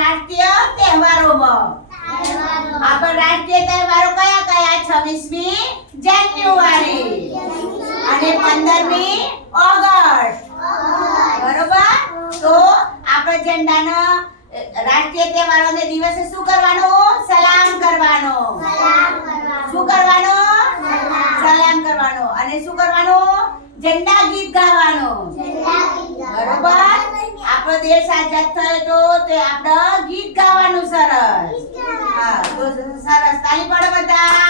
રાષ્ટ્રીય તહેવારોમાં આપણા રાષ્ટ્રીય તહેવારો કયા કયા? 26મી જાન્યુઆરી અને 15મી ઓગસ્ટ, બરોબર? તો આપણે ઝંડાનો રાષ્ટ્રીય તહેવારોને દિવસે શું કરવાનું? સલામ કરવાનો. શું કરવાનો? સલામ કરવાનો. અને શું કરવાનું? ઝંડા ગીત ગાવાનું. બરોબર? આપણો દેશ આઝાદ થયો તો તે આપણે ગીત ગાવાનું. સરસ. હા, તો સરસ. તાળી પાડો બધા.